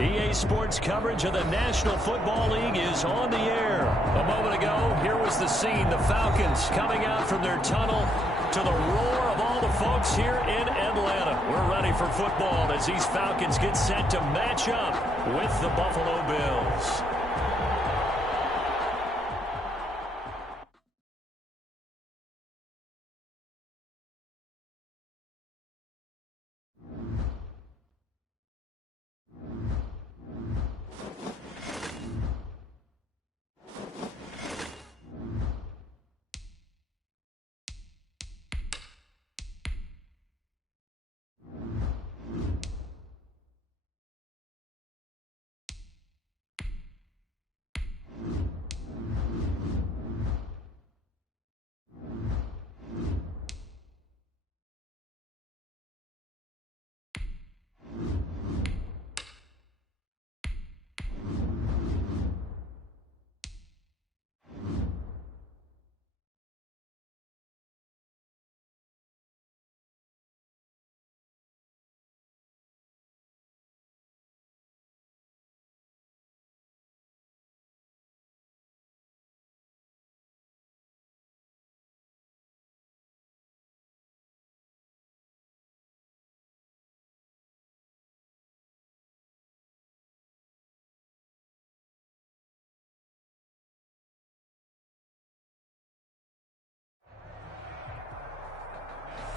EA Sports coverage of the National Football League is on the air. A moment ago, here was the scene. The Falcons coming out from their tunnel to the roar of all the folks here in Atlanta. We're ready for football as these Falcons get set to match up with the Buffalo Bills.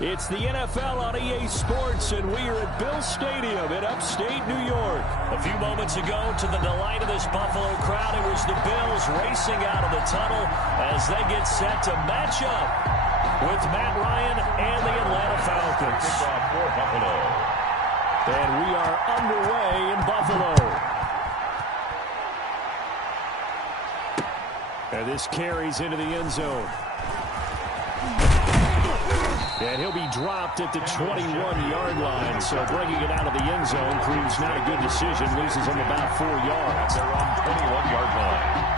It's the NFL on EA Sports, and we are at Bill Stadium in upstate New York. A few moments ago, to the delight of this Buffalo crowd, it was the Bills racing out of the tunnel as they get set to match up with Matt Ryan and the Atlanta Falcons. And we are underway in Buffalo. And this carries into the end zone. And he'll be dropped at the 21-yard line. So bringing it out of the end zone proves not a good decision. Loses him about 4 yards. They're on 21-yard line.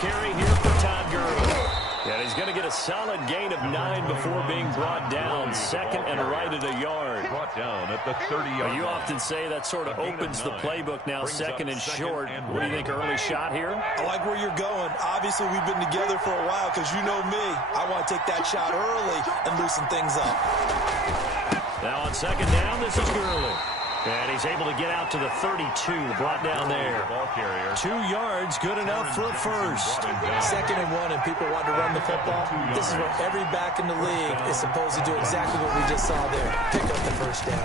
Carry here for Todd Gurley. And he's going to get a solid gain of 9 before being brought down. Second and right at a yard. Brought down at the 30-yard line. You often say that sort of opens the playbook now, second and short. What do you think, early shot here? I like where you're going. Obviously, we've been together for a while because you know me. I want to take that shot early and loosen things up. Now on second down, this is Gurley. And he's able to get out to the 32, brought down there. 2 yards, good enough for a first. Second and 1, and people want to run the football. This is where every back in the league is supposed to do exactly what we just saw there. Pick up the first down.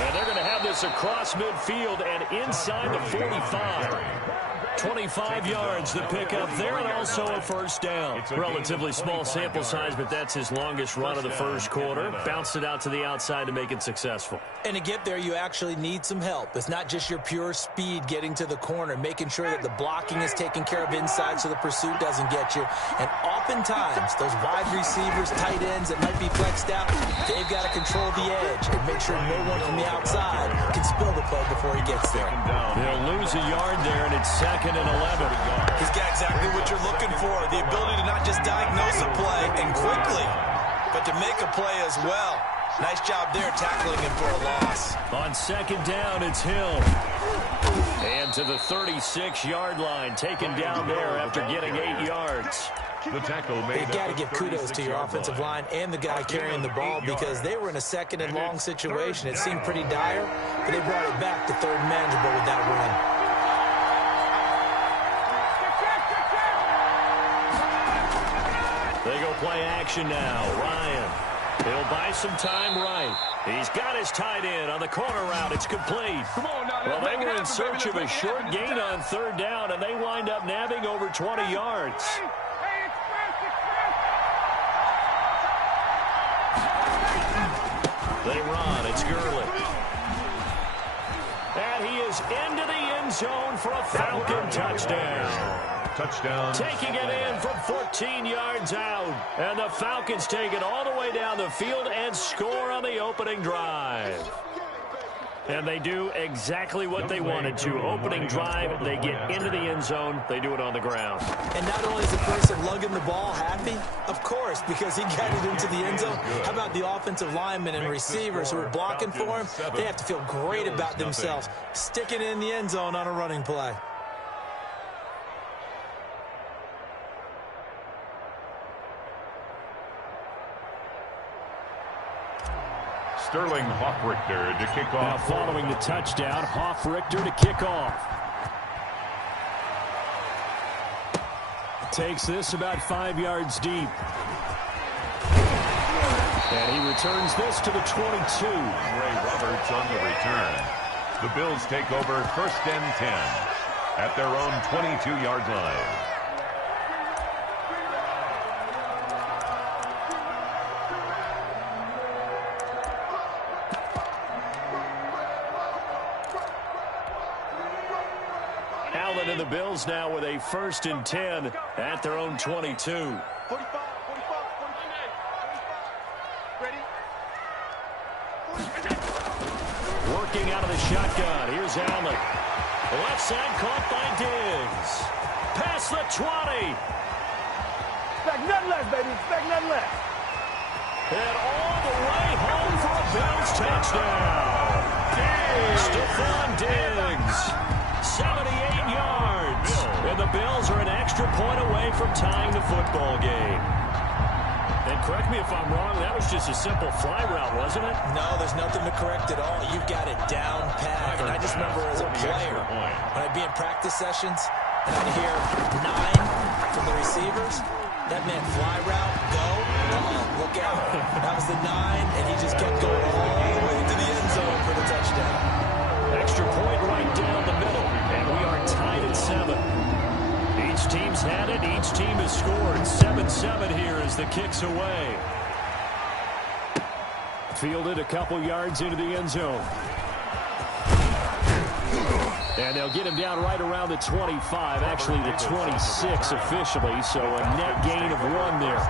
And they're going to have this across midfield and inside the 45. 25 yards to pick up there, and also a first down. Relatively small sample size, but that's his longest run of the first quarter. Bounced it out to the outside to make it successful. And to get there, you actually need some help. It's not just your pure speed getting to the corner, making sure that the blocking is taken care of inside so the pursuit doesn't get you. And oftentimes, those wide receivers, tight ends that might be flexed out, they've got to control the edge and make sure no one from the outside can spill the play before he gets there. They'll lose a yard there, and it's second and 11. He's got exactly what you're looking for, the ability to not just diagnose a play and quickly, but to make a play as well. Nice job there tackling him for a loss. On second down, it's Hill. And to the 36-yard line, taken down there after getting 8 yards. The tackle made. You've got to give kudos to your offensive line and the guy carrying the ball because they were in a second and long situation. It seemed pretty dire, but they brought it back to third and manageable with that run. They go play action now. Ryan. He'll buy some time right. He's got his tight end on the corner route. It's complete. Well, they were in search of a short gain on third down, and they wind up nabbing over 20 yards. They run. It's Gurley. And he is into the end zone for a Falcon touchdown. Touchdown. Taking it in from 14 yards out. And the Falcons take it all the way down the field and score on the opening drive. And they do exactly what they wanted to. Opening drive, they get into the end zone. They do it on the ground. And not only is the person lugging the ball happy, of course, because he got it into the end zone. How about the offensive linemen and receivers who are blocking for him? They have to feel great about themselves, sticking it in the end zone on a running play. Sterling Hoffrichter to kick off. Now following the touchdown, Hoffrichter to kick off. Takes this about 5 yards deep. And he returns this to the 22. Ray Roberts on the return. The Bills take over 1st and 10 at their own 22-yard line. And the Bills now with a 1st and 10 at their own 22. 45. Ready? Working out of the shotgun. Here's Allen. Left side caught by Diggs. Past the 20. Expect nothing less, baby. Expect nothing less. And all the way home for a Bills touchdown. Stephon Diggs. 78 yards. And the Bills are an extra point away from tying the football game. And correct me if I'm wrong, that was just a simple fly route, wasn't it? No, there's nothing to correct at all. You've got it down pat. And I just remember as a player, when I'd be in practice sessions, and I'd hear 9 from the receivers, that meant fly route, go, look out. That was the 9, and he just kept going all the way to the end zone for the touchdown. Extra point right down the middle. And we are tied at 7. Each team's had it. Each team has scored. 7-7 here as the kick's away. Fielded a couple yards into the end zone. And they'll get him down right around the 25. Actually, the 26 officially. So a net gain of 1 there.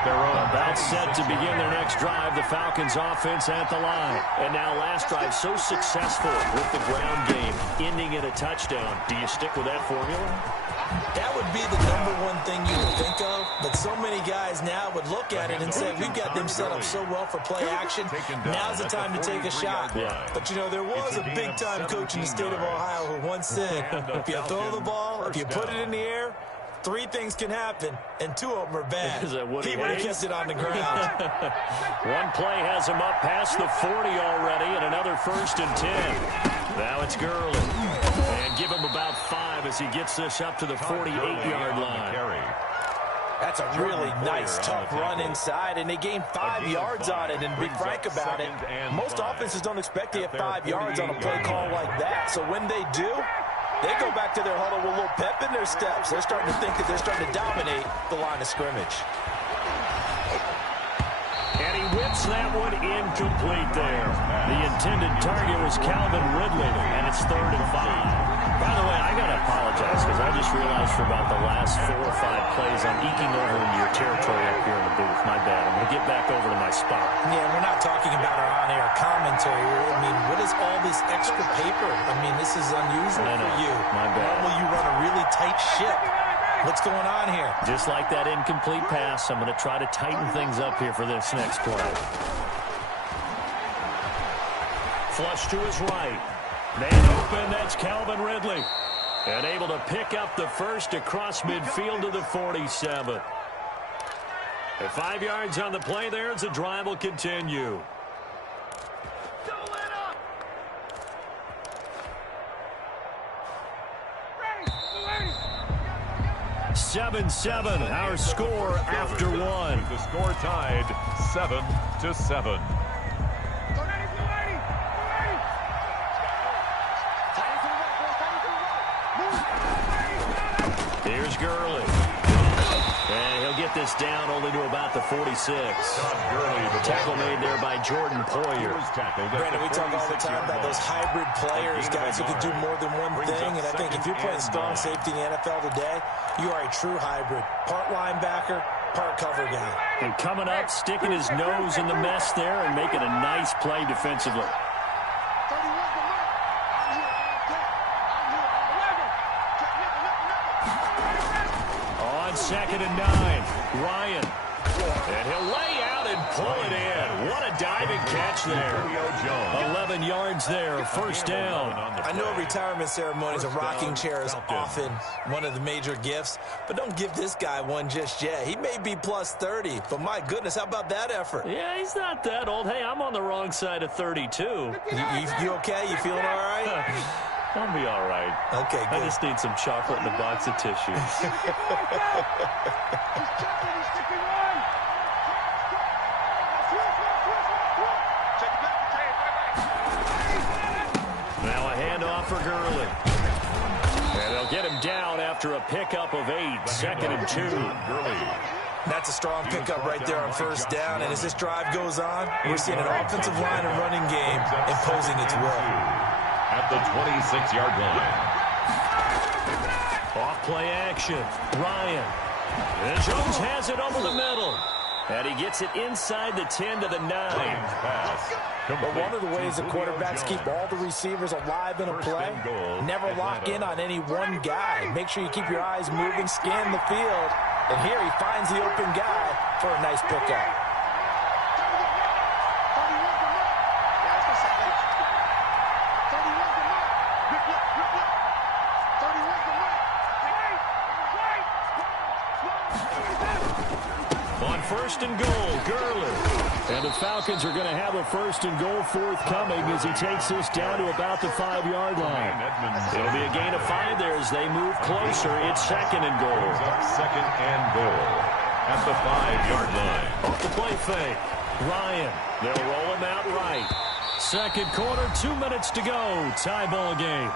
About set to begin their next drive. The Falcons offense at the line. And now last drive so successful with the ground game, ending in a touchdown. Do you stick with that formula? That would be the #1 thing you would think of. But so many guys now would look at it and say, we've got them set up so well for play action. Now's the time to take a shot. But, you know, there was a big-time coach in the state of Ohio who once said, if you throw the ball, if you put it in the air, 3 things can happen, and 2 of them are bad. He would have kept it on the ground. One play has him up past the 40 already, and another 1st and 10. Now it's Gurley. And give him about 5 as he gets this up to the 48-yard line. That's a really nice, tough run inside, and they gained 5 yards on it. And to be frank about it, most offenses don't expect to get 5 yards on a play call like that. So when they do, they go back to their huddle with a little pep in their steps. They're starting to think that they're starting to dominate the line of scrimmage. And he whips that one incomplete there. The intended target was Calvin Ridley, and it's 3rd and 5. By the way, I got to apologize because I just realized for about the last 4 or 5 plays, I'm eking over into your territory up here in the booth. My bad. I'm going to get back over to my spot. Yeah, we're not talking about our on-air commentary. I mean, what is all this extra paper? I mean, this is unusual for you. My bad. Normally you run a really tight ship. What's going on here? Just like that incomplete pass, I'm going to try to tighten things up here for this next play. Flush to his right. Man open, that's Calvin Ridley. And able to pick up the 1st across midfield to the 47. At 5 yards on the play there as the drive will continue. 7-7, our score after 1. The score tied 7-7. Here's Gurley. And he'll get this down only to about the 46. Tackle made there by Jordan Poyer. Brandon, we talk all the time about those hybrid players, guys who can do more than one thing. And I think if you're playing strong safety in the NFL today, you are a true hybrid. Part linebacker, part cover guy. And coming up, sticking his nose in the mess there and making a nice play defensively. On 2nd and 9, Ryan. And he'll lay out and pull it in. What a diving catch there. 11 yards there, first down. I know retirement ceremonies, a rocking chair is often one of the major gifts, but don't give this guy one just yet. He may be plus 30, but my goodness, how about that effort? Yeah, he's not that old. Hey, I'm on the wrong side of 32. You okay? You feeling all right? I'll be all right. Okay, good. I just need some chocolate and a box of tissues. Now a handoff for Gurley. And they'll get him down after a pickup of 8, 2nd and 2. That's a strong pickup right there on first down. And as this drive goes on, we're seeing an offensive line and running game imposing its will. At the 26-yard line. Off play action. Ryan. And Jones has it over the middle. And he gets it inside the 10 to the 9. But one of the ways the quarterbacks keep all the receivers alive in a play, never lock in on any one guy. Make sure you keep your eyes moving, scan the field. And here he finds the open guy for a nice pickup. On 1st and goal, Gurley. And the Falcons are going to have a 1st and goal forthcoming as he takes this down to about the 5-yard line. It'll be a gain of 5 there as they move closer. It's 2nd and goal. 2nd and goal at the 5-yard line. Off the play fake. Ryan. They'll roll him out right. 2nd quarter, 2 minutes to go. Tie ball game.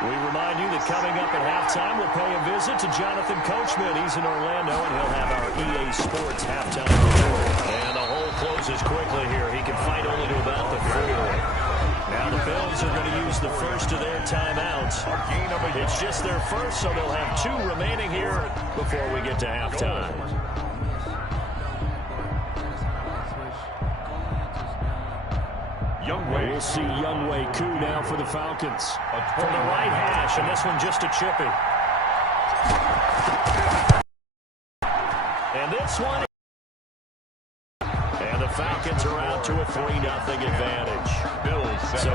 We remind you that coming up at halftime, we'll pay a visit to Jonathan Coachman. He's in Orlando, and he'll have our EA Sports halftime report. And the hole closes quickly here. He can fight only to about the 4. Now the Bills are going to use the first of their timeouts. It's just their first, so they'll have 2 remaining here before we get to halftime. We'll see Younghoe Koo now for the Falcons. From the right hash, and this one just a chippy. And this one. And the Falcons are out to a 3-0 advantage. So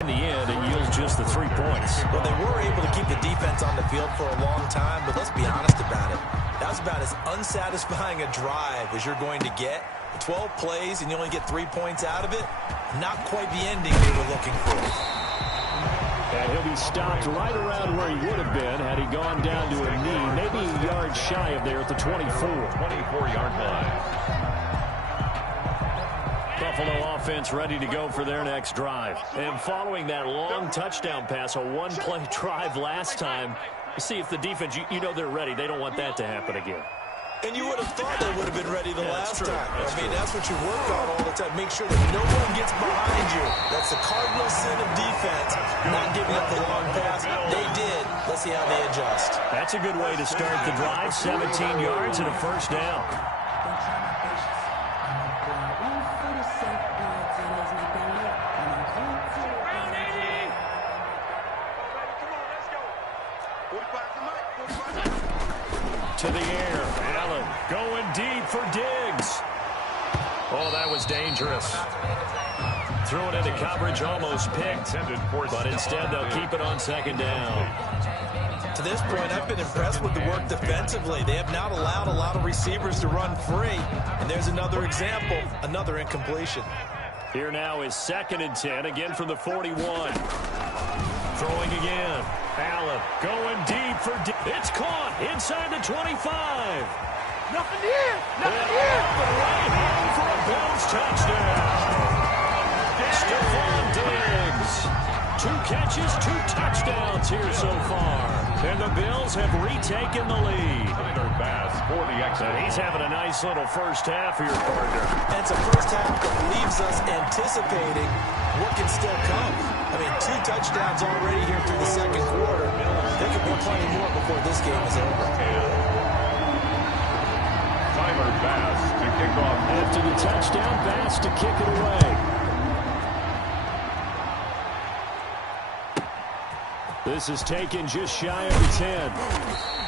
in the end, it yields just the 3 points. Well, they were able to keep the defense on the field for a long time, but let's be honest about it. That was about as unsatisfying a drive as you're going to get. 12 plays and you only get 3 points out of it. Not quite the ending they were looking for. And he'll be stopped right around where he would have been had he gone down to a knee, maybe a yard shy of there at the 24. 24-yard line. Buffalo offense ready to go for their next drive. And following that long touchdown pass, a one-play drive last time, see if the defense, you know they're ready. They don't want that to happen again. And you would have thought they would have been ready the last time. I mean, that's what you work on all the time. Make sure that no one gets behind you. That's the cardinal sin of defense, not giving up the long pass. They did. Let's see how they adjust. That's a good way to start the drive. 17 yards and a first down. To the air. Allen going deep for Diggs. Oh, that was dangerous. Threw it into coverage, almost picked. But instead, they'll keep it on 2nd down. To this point, I've been impressed with the work defensively. They have not allowed a lot of receivers to run free. And there's another example, another incompletion. Here now is 2nd and 10, again from the 41. Throwing again. Allen going deep for Diggs. It's caught inside the 25. Nothing here. Nothing And here. off the right hand for a Bills touchdown. Stephon Diggs. 2 catches, 2 touchdowns here so far. And the Bills have retaken the lead. For the extra. And he's having a nice little first half for your partner. And it's a first half that leaves us anticipating what can still come. I mean, 2 touchdowns already here through the second quarter. There could be plenty more before this game is over. Tyler Bass to kick off. After the touchdown, Bass to kick it away. This is taken just shy of the 10.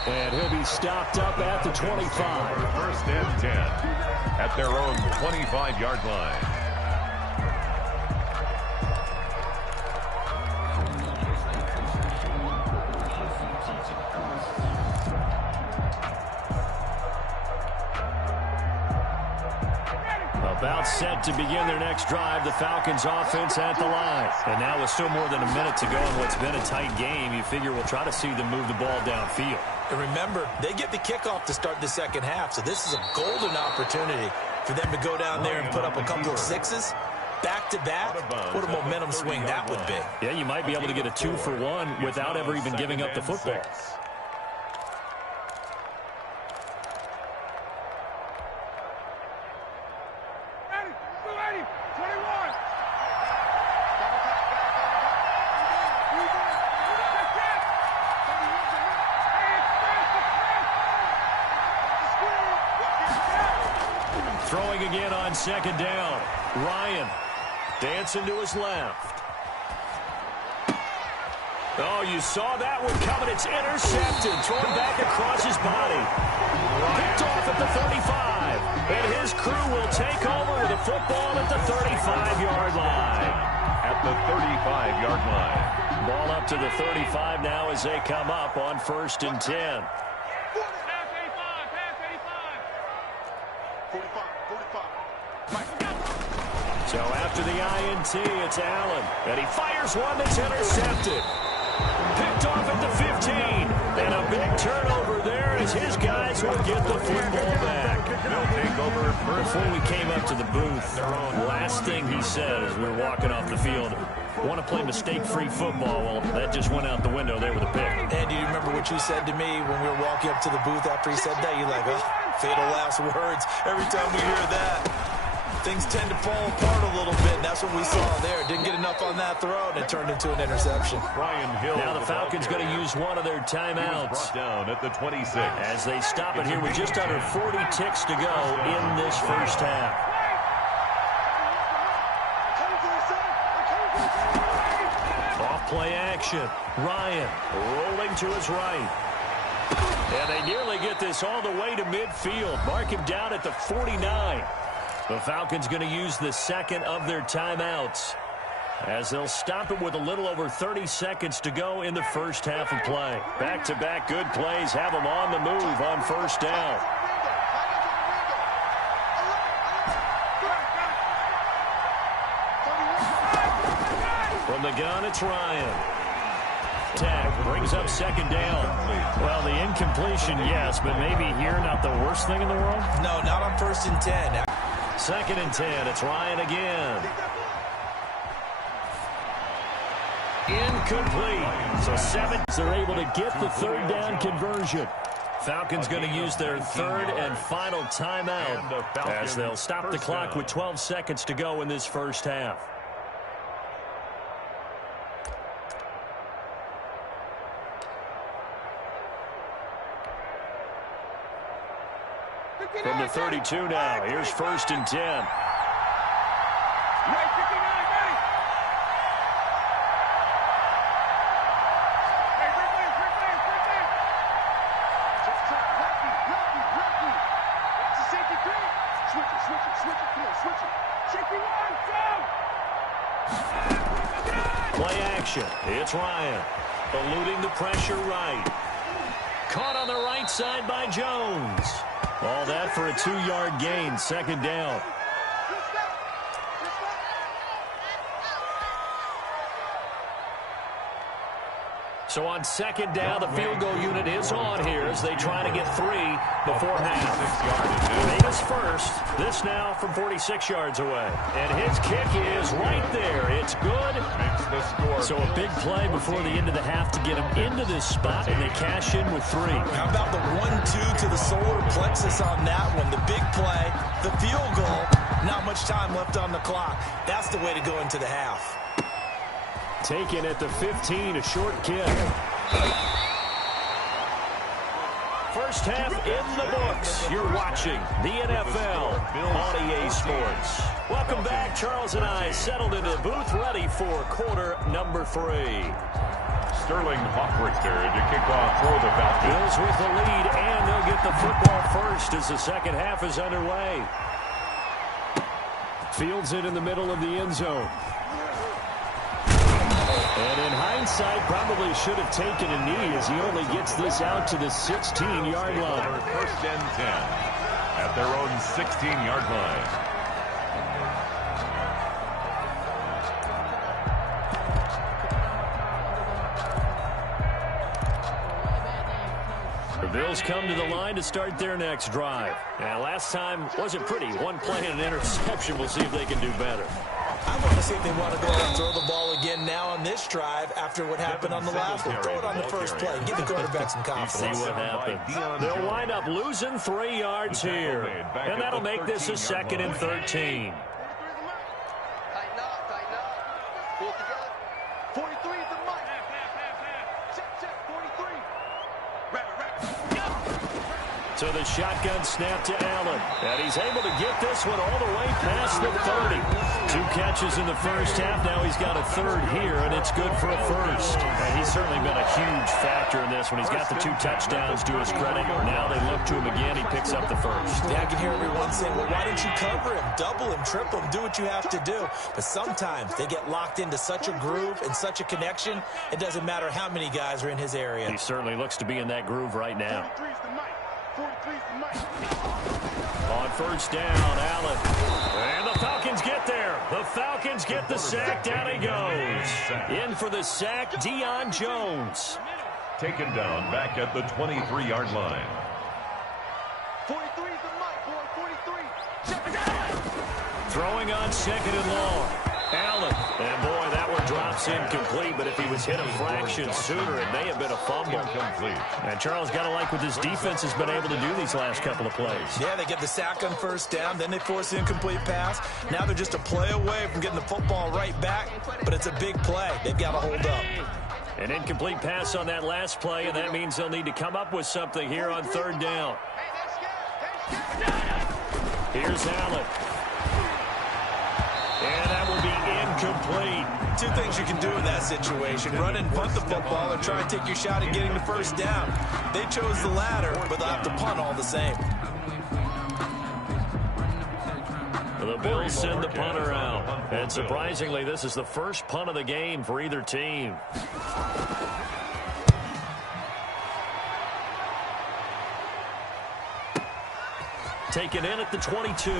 And he'll be stopped up at the 25. First and 10 at their own 25-yard line. About set to begin their next drive, the Falcons offense at the line. And now with still more than a minute to go in what's been a tight game, you figure we'll try to see them move the ball downfield. And remember, they get the kickoff to start the second half, so this is a golden opportunity for them to go down there and put up a couple of 6s back-to-back. What a momentum swing that would be. Yeah, you might be able to get a 2-for-1 without ever even giving up the football. Throwing again on second down. Ryan dancing to his left. Oh, you saw that one coming. It's intercepted. Thrown back across his body. Picked off at the 35. And his crew will take over with a football at the 35-yard line. At the 35-yard line. Ball up to the 35 now as they come up on 1st and 10. So after the INT, it's Allen. And he fires one that's intercepted. Picked off at the 15. And a big turnover there as his guys will get the football back. They'll take over first. Before we came up to the booth, last thing he said as we were walking off the field, want to play mistake-free football. Well, that just went out the window there with a pick. And do you remember what you said to me when we were walking up to the booth after he said that? You're like, oh, fatal last words. Every time we hear that, things tend to fall apart a little bit. And that's what we saw there. Didn't get enough on that throw, and it turned into an interception. Ryan Hill. Now the Falcons going to use one of their timeouts. Brought down at the 26. As they stop it here with just under 40 ticks to go in this first half. Off play action. Ryan rolling to his right. And they nearly get this all the way to midfield. Mark him down at the 49. The Falcons going to use the second of their timeouts as they'll stop it with a little over 30 seconds to go in the first half of play. Back-to-back good plays have them on the move on first down. From the gun, it's Ryan. Tag brings up second down. Well, the incompletion, yes, but maybe here not the worst thing in the world? No, not on 1st and 10. 2nd and 10, it's Ryan again. Incomplete. So 7, they're able to get the third down conversion. Falcons going to use their third and final timeout as they'll stop the clock with 12 seconds to go in this first half. From the 32 now, here's 1st and 10. Right, 59, ready. Hey, quick man. Just try, lefty. It's a safety quick. Switch it. Come on, switch it. Safety one, go. Play action. It's Ryan. Eluding the pressure right. Caught on the right side by Jones. All that for a 2-yard gain, 2nd down. So on second down, the field goal unit is on here as they try to get 3 before half. Vegas first. This now from 46 yards away. And his kick is right there. It's good. So a big play before the end of the half to get him into this spot, and they cash in with 3. How about the 1-2 to the solar plexus on that one? The big play, the field goal, not much time left on the clock. That's the way to go into the half. Taken at the 15, a short kick. First half in the books. You're watching the NFL on EA Sports. Welcome back. Charles and I settled into the booth, ready for quarter number 3. Sterling Hoffrichter to kick off for the Falcons. Bills with the lead, and they'll get the football first as the second half is underway. Fields it in the middle of the end zone. And in hindsight, probably should have taken a knee as he only gets this out to the 16-yard line. First and 10 at their own 16-yard line. The Bills come to the line to start their next drive. And last time wasn't pretty. One play and an interception. We'll see if they can do better. I want to see if they want to go and throw the ball again now on this drive after what happened on the last one. Throw it on the first play. Give the quarterback some confidence. See what happens. They'll wind up losing 3 yards here. And that'll make this a 2nd and 13. Tighten up, tighten up. Pull together. 43 is the mic. Check, 43. So the shotgun snap to Allen. And he's able to get this one all the way past the 30. 2 catches in the first half. Now he's got a 3rd here, and it's good for a first. And he's certainly been a huge factor in this when he's got the 2 touchdowns to his credit. Now they look to him again. He picks up the first. Yeah, I can hear everyone saying, well, why don't you cover him? Double him, triple him, do what you have to do. But sometimes they get locked into such a groove and such a connection, it doesn't matter how many guys are in his area. He certainly looks to be in that groove right now. 43 is the mic. 43 is the mic. On first down, Allen. And the Falcons get there. The Falcons get the sack. Down he goes. In for the sack, Deion Jones. Taken down back at the 23-yard line. 43 is the mic, boy. 43. Check it out. Throwing on 2nd and long. Allen. And boy, that one drops incomplete, but if he was hit a fraction sooner, it may have been a fumble. Incomplete. And Charles got to like what this defense has been able to do these last couple of plays. Yeah, they get the sack on first down, then they force an incomplete pass. Now they're just a play away from getting the football right back, but it's a big play. They've got to hold up. An incomplete pass on that last play, and that means they'll need to come up with something here on 3rd down. Here's Allen. And that will be incomplete. 2 things you can do in that situation. Run and punt the football or try and take your shot at getting the first down. They chose the latter, but they'll have to punt all the same. The Bills send the punter out. And surprisingly, this is the first punt of the game for either team. Taken in at the 22.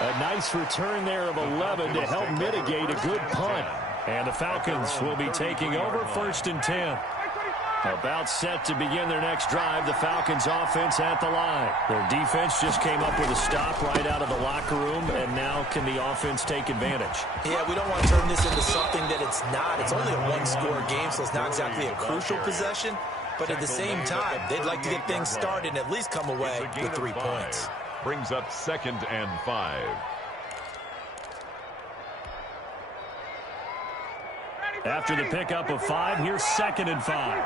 A nice return there of 11 to help mitigate a good punt. And the Falcons will be taking over 1st and 10. About set to begin their next drive, the Falcons offense at the line. Their defense just came up with a stop right out of the locker room, and now can the offense take advantage? Yeah, we don't want to turn this into something that it's not. It's only a 1-score game, so it's not exactly a crucial possession. But at the same time, they'd like to get things started and at least come away with 3 points. Brings up 2nd and 5. After the pickup of 5, here's 2nd and 5.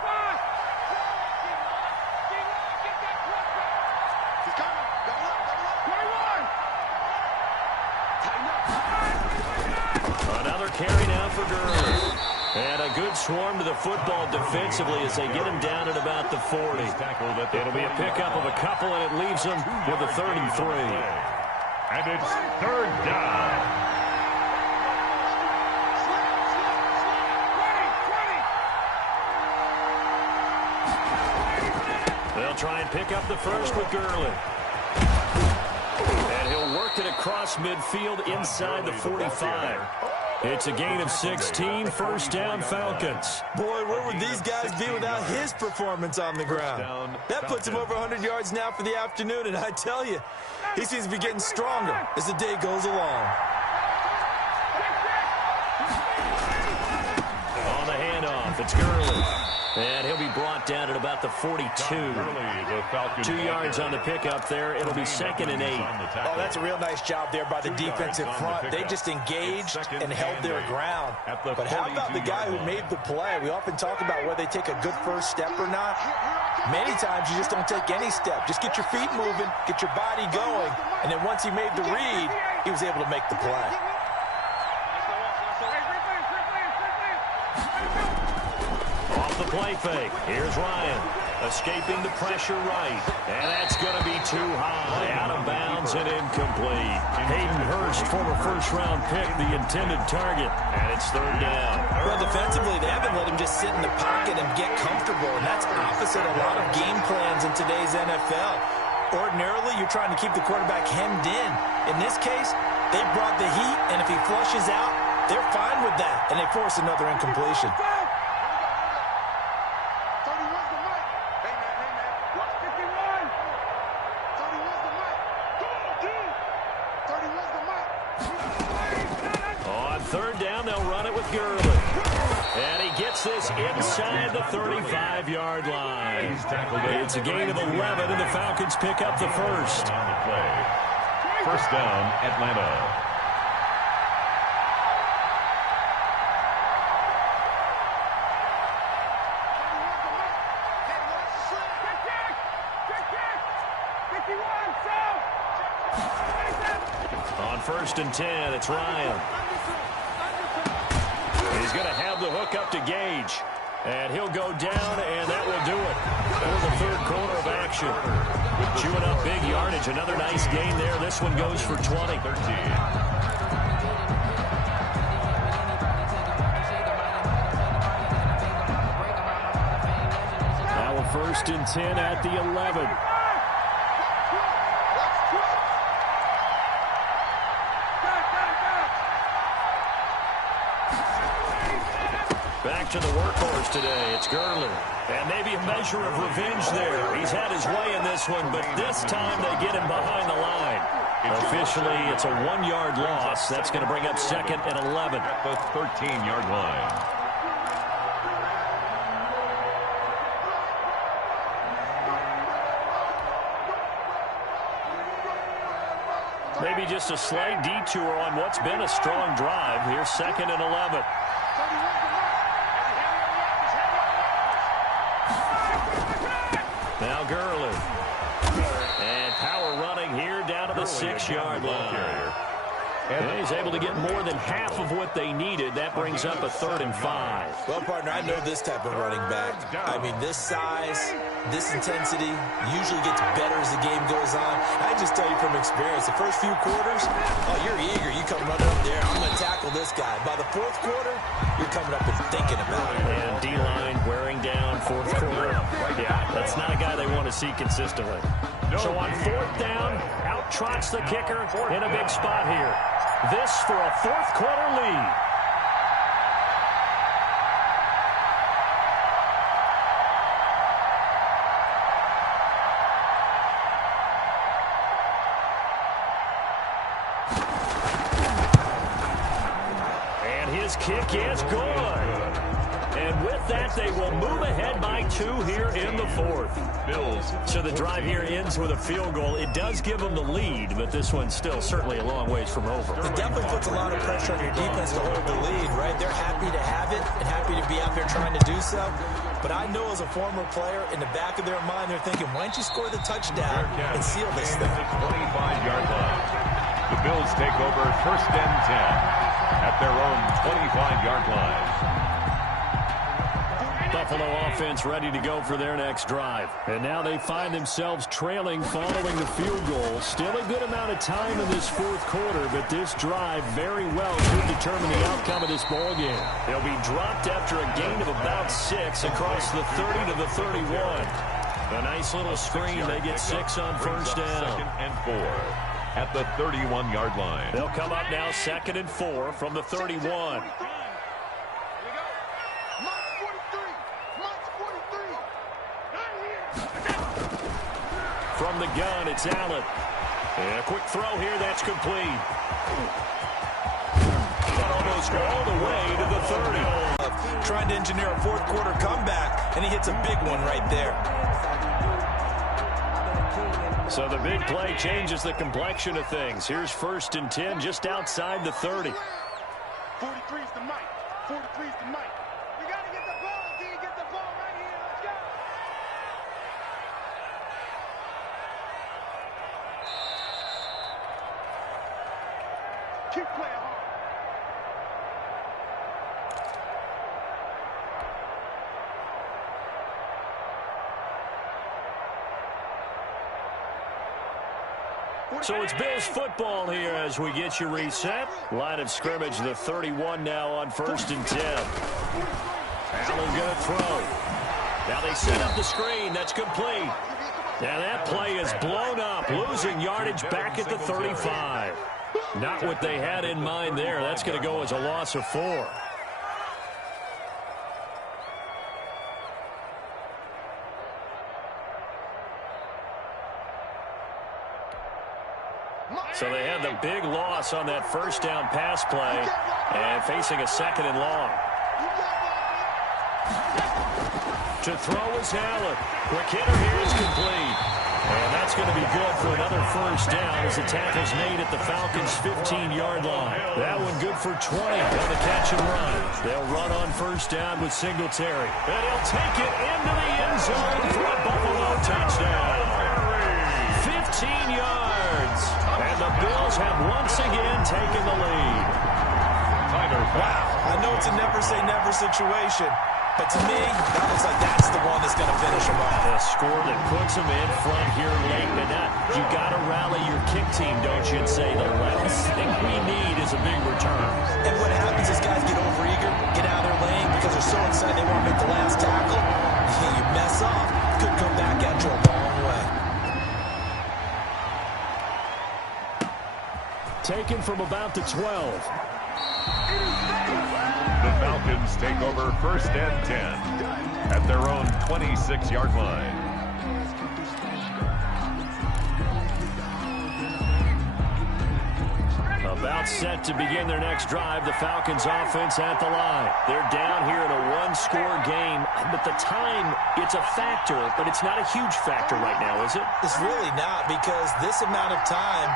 Another carry now for Gurley. And a good swarm to the football defensively as they get him down at about the 40. It'll be a pickup of a couple, and it leaves them with a 3rd and 3. And it's 3rd down. They'll try and pick up the first with Gurley. And he'll work it across midfield inside the 45. It's a gain of 16, first down Falcons. Boy, where would these guys be without his performance on the ground? That puts him over 100 yards now for the afternoon, and I tell you, he seems to be getting stronger as the day goes along. On the handoff, it's Gurley. And he'll be brought down at about the 42. 2 yards on the pickup there. It'll be 2nd and 8. Oh, that's a real nice job there by the defensive front. They just engaged and held their ground. But how about the guy who made the play? We often talk about whether they take a good first step or not. Many times you just don't take any step. Just get your feet moving, get your body going, and then once he made the read, he was able to make the play. Off the play fake. Here's Ryan. Escaping the pressure right. And that's going to be too high. Out of bounds and incomplete. Hayden Hurst, former first-round pick, the intended target. And it's 3rd down. Well, defensively, they haven't let him just sit in the pocket and get comfortable, and that's opposite a lot of game plans in today's NFL. Ordinarily, you're trying to keep the quarterback hemmed in. In this case, they brought the heat, and if he flushes out, they're fine with that, and they force another incompletion. This inside the 35-yard line. It's a gain of 11, and the Falcons pick up the first. On the play. First down, Atlanta. On 1st and 10, it's Ryan. He's going to have the hook up to Gage. And he'll go down, and that will do it for the 3rd quarter of action. Chewing up big yardage. Another nice gain there. This one goes for 20. Now a 1st and 10 at the 11. Back to the workhorse today. It's Gurley. And maybe a measure of revenge there. He's had his way in this one, but this time they get him behind the line. Officially, it's a 1-yard loss. That's going to bring up 2nd and 11. At the 13-yard line. Maybe just a slight detour on what's been a strong drive. Here's 2nd and 11. Now Gurley. And power running here down to the 6-yard line. And he's able to get more than half of what they needed. That brings up a 3rd and 5. Well, partner, I know this type of running back. I mean, this size, this intensity usually gets better as the game goes on. I just tell you from experience, the first few quarters, oh, you're eager. You come running up there. I'm going to tackle this guy. By the 4th quarter, you're coming up and thinking about it. And D-line wearing down 4th quarter. Yeah, that's not a guy they want to see consistently. So on 4th down, out trots the kicker in a big spot here. This for a 4th quarter lead. And his kick is good. And with that, they will move ahead by 2 here in the 4th. So the drive here ends with a field goal. It does give them the lead, but this one's still certainly a long ways from over. It definitely puts a lot of pressure on your defense to hold the lead, right? They're happy to have it and happy to be out there trying to do so. But I know as a former player, in the back of their mind, they're thinking, why don't you score the touchdown and seal this thing? 25-yard line. The Bills take over 1st and 10 at their own 25-yard line. Buffalo offense ready to go for their next drive. And now they find themselves trailing following the field goal. Still a good amount of time in this 4th quarter, but this drive very well could determine the outcome of this ball game. They'll be dropped after a gain of about 6 across the 30 to the 31. A nice little screen. They get 6 on 1st down. 2nd and 4. at the 31-yard line. They'll come up now 2nd and 4 from the 31. From the gun, it's Allen. And a quick throw here, that's complete. Got almost all the way to the 30. Trying to engineer a fourth-quarter comeback, and he hits a big one right there. So the big play changes the complexion of things. Here's 1st and 10 just outside the 30. 43 is the mic. 43 is the mic. We got to get the ball. D, get the ball right here. Let's go. Keep playing hard. So it's Bills football here as we get you reset. Line of scrimmage, the 31 now on 1st and 10. Allen going to throw. Now they set up the screen. That's complete. Now that play is blown up, losing yardage back at the 35. Not what they had in mind there. That's going to go as a loss of 4. So they had the big loss on that 1st down pass play and facing a 2nd and long. To throw is Allen. Quick hitter here is complete. And that's going to be good for another 1st down as the tackle's made at the Falcons' 15-yard line. That one good for 20 on the catch and run. They'll run on 1st down with Singletary. And he'll take it into the end zone for a Buffalo touchdown. 15 yards. And the Bills have once again taken the lead. Wow, I know it's a never-say-never situation, but to me, that looks like that's the one that's going to finish them off. A score that puts them in front here late, but you got to rally your kick team, don't you, and say the last thing we need is a big return. And what happens is guys get overeager, get out of their lane because they're so excited they want to make the last tackle. You mess up, could come back at you a long way. Taken from about the 12. The Falcons take over 1st and 10 at their own 26-yard line. About set to begin their next drive. The Falcons offense at the line. They're down here in a one-score game, but the time, it's a factor, but it's not a huge factor right now, is it? It's really not, because this amount of time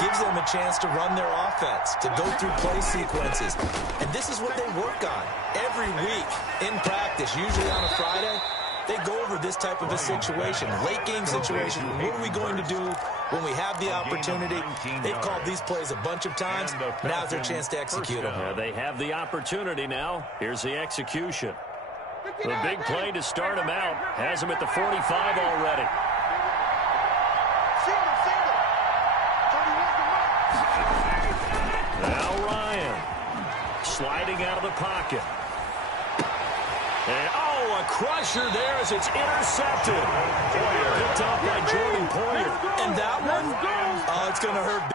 gives them a chance to run their offense, to go through play sequences. And this is what they work on every week in practice, usually on a Friday. They go over this type of a situation, late game situation. What are we going to do when we have the opportunity? They've called these plays a bunch of times. Now's their chance to execute them. Yeah, they have the opportunity now. Here's the execution. The big play to start them out has them at the 45 already. Now Ryan sliding out of the pocket. And, oh, a crusher there as it's intercepted. Picked up by Jordan Poyer. And that one, oh, it's going to hurt.